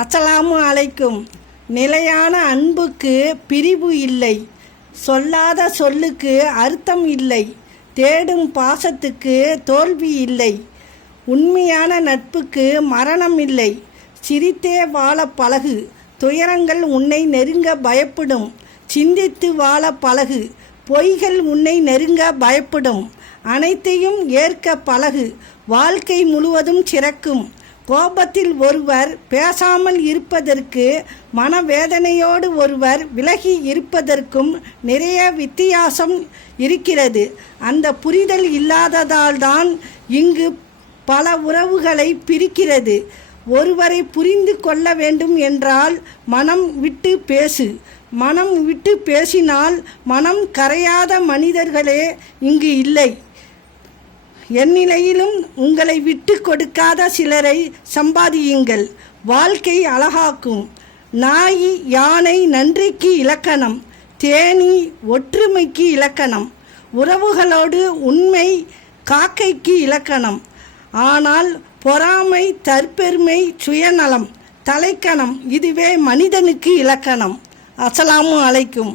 அஸ்ஸலாமு அலைக்கும். நிலையான அன்புக்கு பிரிவு இல்லை, சொல்லாத சொல்லுக்கு அர்த்தம் இல்லை, தேடும் பாசத்துக்கு தோல்வி இல்லை, உண்மையான நட்புக்கு மரணம் இல்லை. சிரித்தே வாழ பழகு, துயரங்கள் உன்னை நெருங்க பயப்படும். சிந்தித்து வாழ பழகு, பொய்கள் உன்னை நெருங்க பயப்படும். அனைத்தையும் ஏற்க பழகு, வாழ்க்கை முழுவதும் சிறக்கும். கோபத்தில் ஒருவர் பேசாமல் இருப்பதற்கு, மனவேதனையோடு ஒருவர் விலகி இருப்பதற்கும் நிறைய வித்தியாசம் இருக்கிறது. அந்த புரிதல் இல்லாததால் தான் இங்கு பல உறவுகளை பிரிக்கிறது. ஒருவரை புரிந்து கொள்ள வேண்டும் என்றால் மனம் விட்டு பேசு. மனம் விட்டு பேசினால் மனம் கரையாத மனிதர்களே இங்கு இல்லை. எந்நிலையிலும் உங்களை விட்டு கொடுக்காத சிலரை சம்பாதியுங்கள், வாழ்க்கை அழகாக்கும். நாய் யானை நன்றிக்கு இலக்கணம், தேனி ஒற்றுமைக்கு இலக்கணம், உறவுகளோடு உண்மை காக்கைக்கு இலக்கணம். ஆனால் பொறாமை, தற்பெருமை, சுயநலம், தலைக்கணம் இதுவே மனிதனுக்கு இலக்கணம். அஸ்ஸலாமு அலைக்கும்.